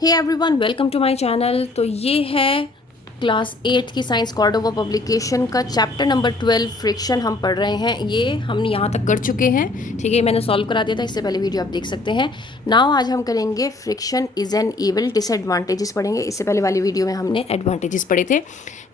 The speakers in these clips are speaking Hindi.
Hey everyone, welcome to my channel. तो ये है क्लास 8 की साइंस कॉर्डोवा पब्लिकेशन का चैप्टर नंबर 12 फ्रिक्शन हम पढ़ रहे हैं। ये हम यहाँ तक कर चुके हैं, ठीक है। मैंने सॉल्व करा दिया था, इससे पहले वीडियो आप देख सकते हैं। नाउ आज हम करेंगे friction is an evil, disadvantages पढ़ेंगे। इससे पहले वाली वीडियो में हमने एडवांटेजेस पढ़े थे।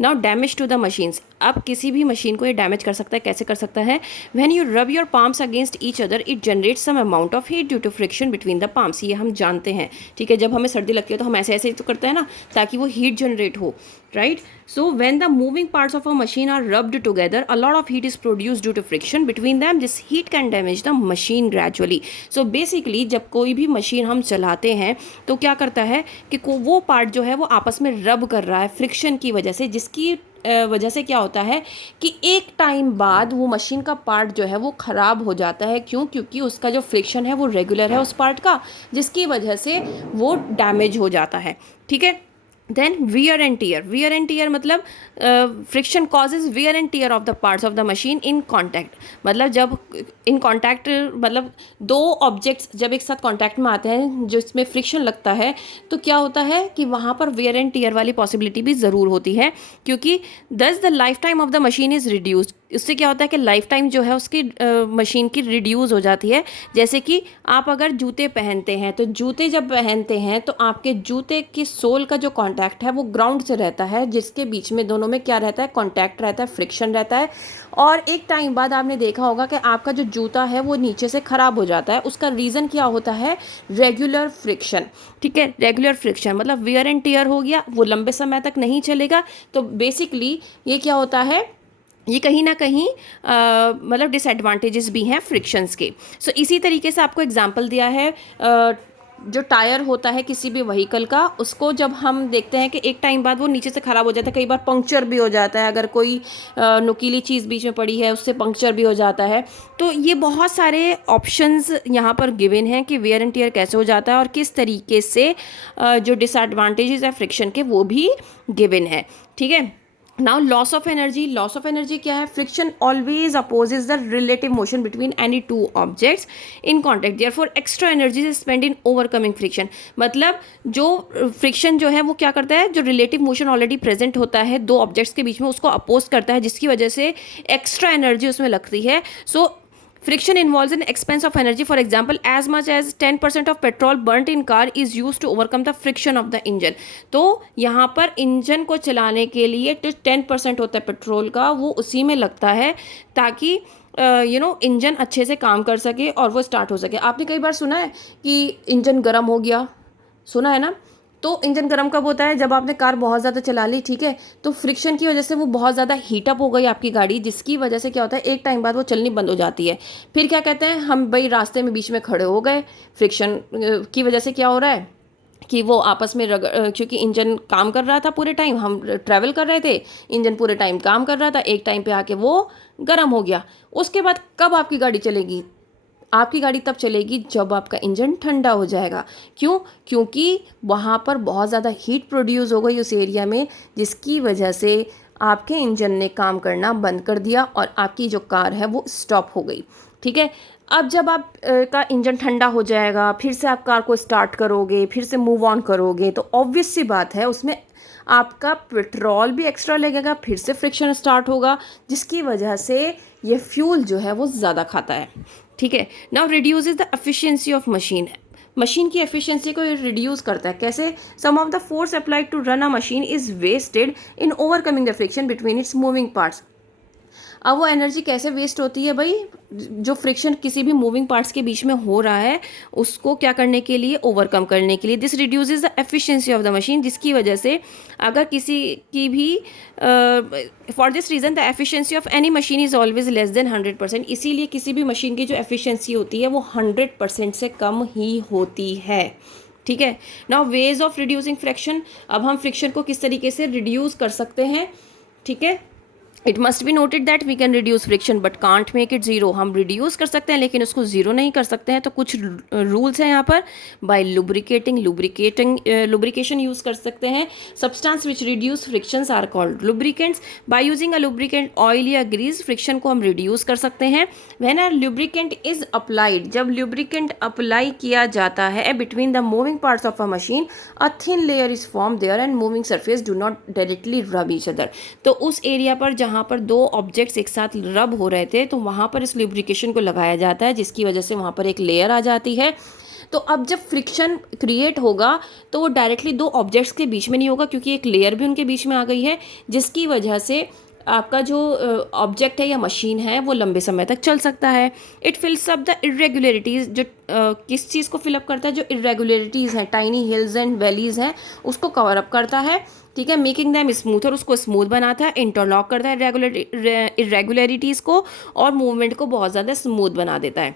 Now damage to the machines. अब किसी भी मशीन को ये डैमेज कर सकता है। कैसे कर सकता है? When you rub your palms against each other it generates some amount of heat due to friction between the palms. ये हम जानते हैं, ठीक है। जब हमें सर्दी लगती है तो हम ऐसे ऐसे ही तो करते हैं ना, ताकि वो हीट जनरेट हो, right? So when the moving parts of a machine are rubbed together, a lot of heat is produced due to friction between them. This heat can damage the machine gradually. So basically जब कोई भी मशीन हम चलाते हैं तो क्या करता है कि वो पार्ट जो है वो आपस में रब कर रहा है फ्रिक्शन की वजह से, जिसकी वजह से क्या होता है कि एक टाइम बाद वो मशीन का पार्ट जो है वो ख़राब हो जाता है। क्यों? क्योंकि उसका जो फ्रिक्शन है वो रेगुलर है उस पार्ट का, जिसकी वजह से वो डैमेज हो जाता है, ठीक है। देन वियर एंड टीयर मतलब friction causes wear and tear of the parts of the machine in contact. मतलब जब इन कॉन्टैक्ट, मतलब दो ऑब्जेक्ट्स जब एक साथ कॉन्टैक्ट में आते हैं जिसमें फ्रिक्शन लगता है, तो क्या होता है कि वहाँ पर वियर एंड टीयर वाली पॉसिबिलिटी भी ज़रूर होती है, क्योंकि दस the life time of the machine is reduced. इससे क्या होता है कि लाइफ टाइम जो है उसकी मशीन की रिड्यूस हो जाती है। जैसे कि आप अगर जूते पहनते हैं, तो जूते जब पहनते हैं तो आपके जूते की सोल का जो कांटेक्ट है वो ग्राउंड से रहता है, जिसके बीच में दोनों में क्या रहता है? कांटेक्ट रहता है, फ्रिक्शन रहता है। और एक टाइम बाद आपने देखा होगा कि आपका जो जूता है वो नीचे से ख़राब हो जाता है। उसका रीज़न क्या होता है? रेगुलर फ्रिक्शन, ठीक है। रेगुलर फ्रिक्शन मतलब वियर एंड टियर हो गया, वो लंबे समय तक नहीं चलेगा। तो बेसिकली ये क्या होता है, ये कहीं ना कहीं मतलब डिसएडवांटेजेस भी हैं फ्रिक्शंस के। सो इसी तरीके से आपको एग्जांपल दिया है, जो टायर होता है किसी भी व्हीकल का, उसको जब हम देखते हैं कि एक टाइम बाद वो नीचे से ख़राब हो जाता है, कई बार पंक्चर भी हो जाता है। अगर कोई नुकीली चीज़ बीच में पड़ी है उससे पंक्चर भी हो जाता है। तो ये बहुत सारे ऑप्शंस यहाँ पर गिवन हैं कि वेयर एंड टियर कैसे हो जाता है और किस तरीके से जो डिसएडवांटेजेस है फ्रिक्शन के वो भी गिवन है, ठीक है। नाउ लॉस ऑफ एनर्जी क्या है? Friction always opposes the relative motion between any two objects in contact, therefore extra energy is spend in overcoming friction. मतलब जो फ्रिक्शन जो है वो क्या करता है, जो रिलेटिव मोशन ऑलरेडी प्रेजेंट होता है दो ऑब्जेक्ट्स के बीच में, उसको अपोज करता है, जिसकी वजह से एक्स्ट्रा एनर्जी उसमें लगती है। सो friction involves an expense of energy. For example, as much as 10% of petrol burnt in car is used to overcome the friction of the engine. तो यहाँ पर इंजन को चलाने के लिए जो 10% होता है पेट्रोल का, वो उसी में लगता है, ताकि इंजन अच्छे से काम कर सके और वो स्टार्ट हो सके। आपने कई बार सुना है कि इंजन गर्म हो गया, सुना है ना? तो इंजन गर्म कब होता है? जब आपने कार बहुत ज़्यादा चला ली, ठीक है, तो फ्रिक्शन की वजह से वो बहुत ज़्यादा हीटअप हो गई आपकी गाड़ी, जिसकी वजह से क्या होता है, एक टाइम बाद वो चलनी बंद हो जाती है। फिर क्या कहते हैं हम, भाई रास्ते में बीच में खड़े हो गए। फ्रिक्शन की वजह से क्या हो रहा है कि वो आपस में क्योंकि इंजन काम कर रहा था पूरे टाइम, हम ट्रैवल कर रहे थे, इंजन पूरे टाइम काम कर रहा था, एक टाइम पे आके वो गर्म हो गया। उसके बाद कब आपकी गाड़ी चलेगी? आपकी गाड़ी तब चलेगी जब आपका इंजन ठंडा हो जाएगा। क्यों? क्योंकि वहाँ पर बहुत ज़्यादा हीट प्रोड्यूस हो गई उस एरिया में, जिसकी वजह से आपके इंजन ने काम करना बंद कर दिया और आपकी जो कार है वो स्टॉप हो गई, ठीक है। अब जब आप का इंजन ठंडा हो जाएगा, फिर से आप कार को स्टार्ट करोगे, फिर से मूव ऑन करोगे, तो ऑब्वियस सी बात है उसमें आपका पेट्रोल भी एक्स्ट्रा लगेगा, फिर से फ्रिक्शन स्टार्ट होगा, जिसकी वजह से ये फ्यूल जो है वो ज़्यादा खाता है, ठीक है। Now reduce the efficiency of machine की एफिशिएंसी को रिड्यूस करता है। कैसे? Sum of the force applied to run a machine is wasted in overcoming the friction between its moving parts. अब वो एनर्जी कैसे वेस्ट होती है भाई? जो फ्रिक्शन किसी भी मूविंग पार्ट्स के बीच में हो रहा है उसको क्या करने के लिए? ओवरकम करने के लिए। This reduces the efficiency of the machine, जिसकी वजह से अगर किसी की भी for this reason the efficiency of any machine is always less than 100%। इसीलिए किसी भी मशीन की जो एफिशिएंसी होती है वो 100% से कम ही होती है, ठीक है। Now ways of reducing friction. अब हम फ्रिक्शन को किस तरीके से रिड्यूस कर सकते हैं, ठीक है। It must be noted that we can reduce friction but can't make it zero. हम रिड्यूस कर सकते हैं लेकिन उसको जीरो नहीं कर सकते हैं। तो कुछ रूल्स हैं यहाँ पर। बाय लुब्रिकेशन यूज़ कर सकते हैं। Substance which reduce frictions are called lubricants. By using a lubricant oil या ग्रीस फ्रिक्शन को हम रिड्यूस कर सकते हैं। When a lubricant is applied, जब लुब्रिकेंट अप्लाई किया जाता है between the moving parts of a machine, a thin layer is form there and moving surface do not directly rub each other. तो उस एरिया पर जहाँ पर दो ऑब्जेक्ट्स एक साथ रब हो रहे थे तो वहाँ पर इस लुब्रिकेशन को लगाया जाता है, जिसकी वजह से वहाँ पर एक लेयर आ जाती है। तो अब जब फ्रिक्शन क्रिएट होगा तो वो डायरेक्टली दो ऑब्जेक्ट्स के बीच में नहीं होगा, क्योंकि एक लेयर भी उनके बीच में आ गई है, जिसकी वजह से आपका जो ऑब्जेक्ट है या मशीन है वो लंबे समय तक चल सकता है। इट फिल्स अप द इरेगुलरिटीज़, जो किस चीज़ को फिलअप करता है, जो इरेगुलरिटीज़ हैं, टाइनी हिल्स एंड वैलीज़ हैं, उसको कवर अप करता है। ठीक है, मेकिंग दैम स्मूथ, और उसको स्मूथ बनाता है। इंटरलॉक करता है इरेगुलरिटीज़ को और मूवमेंट को बहुत ज़्यादा स्मूथ बना देता है।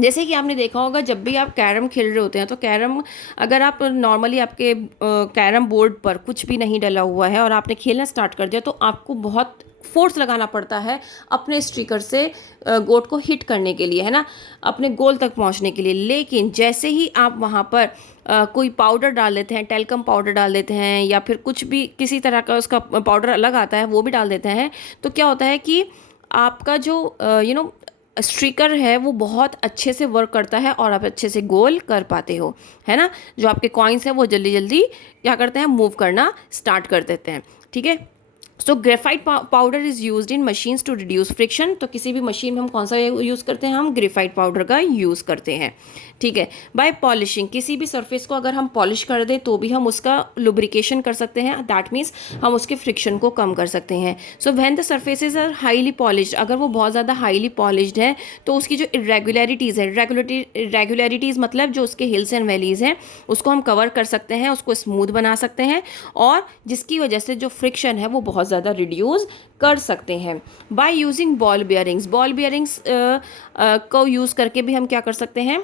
जैसे कि आपने देखा होगा जब भी आप कैरम खेल रहे होते हैं तो कैरम, अगर आप नॉर्मली आपके कैरम बोर्ड पर कुछ भी नहीं डला हुआ है और आपने खेलना स्टार्ट कर दिया तो आपको बहुत फोर्स लगाना पड़ता है अपने स्ट्रिकर से गोट को हिट करने के लिए, है ना, अपने गोल तक पहुंचने के लिए। लेकिन जैसे ही आप वहां पर कोई पाउडर डाल देते हैं, टेल्कम पाउडर डाल देते हैं या फिर कुछ भी किसी तरह का उसका पाउडर अलग आता है वो भी डाल देते हैं, तो क्या होता है कि आपका जो स्ट्रिकर है वो बहुत अच्छे से वर्क करता है और आप अच्छे से गोल कर पाते हो, है ना। जो आपके कॉइन्स हैं वो जल्दी जल्दी क्या करते हैं, मूव करना स्टार्ट कर देते हैं। ठीक है, so graphite powder is used in machines to reduce friction. तो किसी भी मशीन में हम कौन सा यूज़ करते हैं, हम ग्रेफाइट पाउडर का यूज़ करते हैं। ठीक है, बाय पॉलिशिंग, किसी भी सरफेस को अगर हम पॉलिश कर दें तो भी हम उसका लुब्रिकेशन कर सकते हैं। दैट मीन्स हम उसके फ्रिक्शन को कम कर सकते हैं। So when the surfaces are highly polished, अगर वो बहुत ज़्यादा हाईली पॉलिश्ड है तो उसकी जो इरेगुलरिटीज़ है, रेगुलरिटीज़ मतलब जो उसके हिल्स एंड वैलीज़ हैं उसको हम कवर कर सकते हैं, उसको स्मूथ बना सकते हैं, और जिसकी वजह से जो फ्रिक्शन है वो बहुत ज़्यादा रिड्यूस कर सकते हैं। By using ball bearings, ball bearings को यूज़ करके भी हम क्या कर सकते हैं,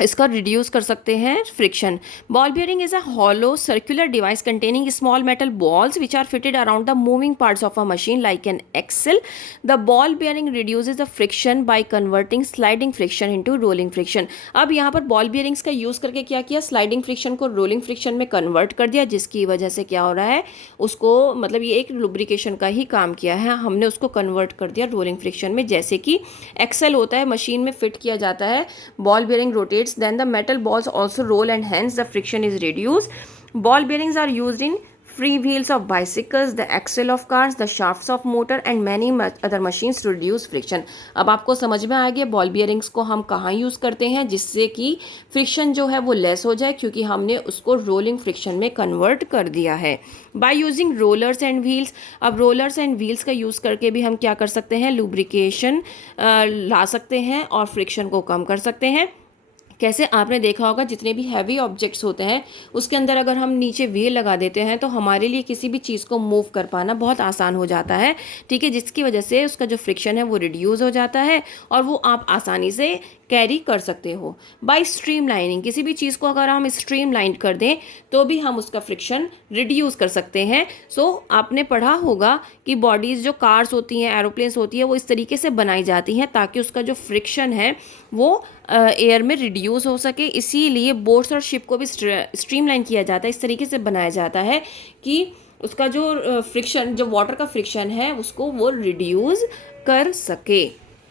इसका रिड्यूस कर सकते हैं friction. Ball bearing is a hollow circular device containing small metal balls which are fitted around the moving parts of a machine like an axle. The ball bearing reduces the friction by converting sliding friction into rolling friction. अब यहाँ पर बॉल बियरिंग्स का यूज़ करके क्या किया, स्लाइडिंग फ्रिक्शन को रोलिंग फ्रिक्शन में कन्वर्ट कर दिया, जिसकी वजह से क्या हो रहा है, उसको मतलब ये एक लुब्रिकेशन का ही काम किया है, हमने उसको कन्वर्ट कर दिया रोलिंग फ्रिक्शन में। जैसे कि एक्सेल होता है, मशीन में फिट किया जाता है, ball bearing rotates, then the metal balls also roll and hence the friction is reduced. Ball bearings are used in free wheels of bicycles, the axle of cars, the shafts of motor and many other machines to reduce friction. अब आपको समझ में आ गया बॉल बियरिंग्स को हम कहाँ यूज़ करते हैं जिससे कि फ्रिक्शन जो है वो लेस हो जाए, क्योंकि हमने उसको रोलिंग फ्रिक्शन में कन्वर्ट कर दिया है। By using rollers and wheels, अब रोलर्स एंड व्हील्स का यूज़ करके भी हम क्या कर सकते हैं, लुब्रिकेशन ला सकते हैं और फ्रिक्शन को कम कर सकते हैं। कैसे, आपने देखा होगा जितने भी हैवी ऑब्जेक्ट्स होते हैं उसके अंदर अगर हम नीचे व्हील लगा देते हैं तो हमारे लिए किसी भी चीज़ को मूव कर पाना बहुत आसान हो जाता है। ठीक है, जिसकी वजह से उसका जो फ्रिक्शन है वो रिड्यूस हो जाता है और वो आप आसानी से कैरी कर सकते हो। बाय स्ट्रीम लाइनिंग, किसी भी चीज़ को अगर हम स्ट्रीम लाइन कर दें तो भी हम उसका फ्रिक्शन रिड्यूस कर सकते हैं। सो आपने पढ़ा होगा कि बॉडीज़ जो कार्स होती हैं, एरोप्लेन्स होती है, वो इस तरीके से बनाई जाती हैं ताकि उसका जो फ्रिक्शन है वो एयर में रिड्यूस हो सके। इसीलिए बोट्स और शिप को भी स्ट्रीमलाइन किया जाता है, इस तरीके से बनाया जाता है कि उसका जो फ्रिक्शन, जो वाटर का फ्रिक्शन है उसको वो रिड्यूस कर सके।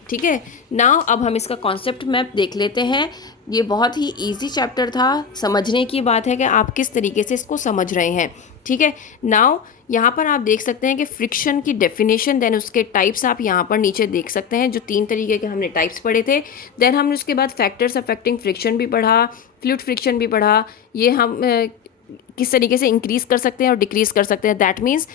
ठीक है, नाउ अब हम इसका कॉन्सेप्ट मैप देख लेते हैं। ये बहुत ही इजी चैप्टर था, समझने की बात है कि आप किस तरीके से इसको समझ रहे हैं। ठीक है, नाउ यहाँ पर आप देख सकते हैं कि फ्रिक्शन की डेफिनेशन, देन उसके टाइप्स आप यहाँ पर नीचे देख सकते हैं, जो 3 तरीके के हमने टाइप्स पढ़े थे। देन हमने उसके बाद फैक्टर्स अफेक्टिंग फ्रिक्शन भी पढ़ा, फ्लूइड फ्रिक्शन भी पढ़ा, ये हम किस तरीके से इंक्रीज़ कर सकते हैं और डिक्रीज़ कर सकते हैं। दैट मीन्स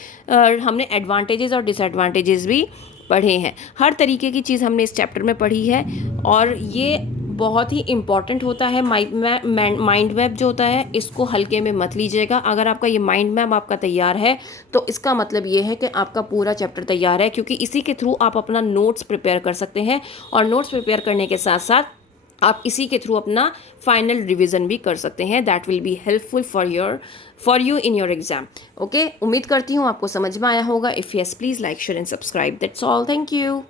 हमने एडवांटेजेस और डिसएडवांटेजेस भी पढ़े हैं। हर तरीके की चीज़ हमने इस चैप्टर में पढ़ी है और ये बहुत ही इम्पॉर्टेंट होता है। माइंड मैप जो होता है इसको हल्के में मत लीजिएगा। अगर आपका ये माइंड मैप आपका तैयार है तो इसका मतलब ये है कि आपका पूरा चैप्टर तैयार है, क्योंकि इसी के थ्रू आप अपना नोट्स प्रिपेयर कर सकते हैं और नोट्स प्रिपेयर करने के साथ साथ आप इसी के थ्रू अपना फाइनल रिवीजन भी कर सकते हैं. That will be helpful for you in your exam. Okay, उम्मीद करती हूँ आपको समझ में आया होगा. If yes, please like share and subscribe. That's all. Thank you.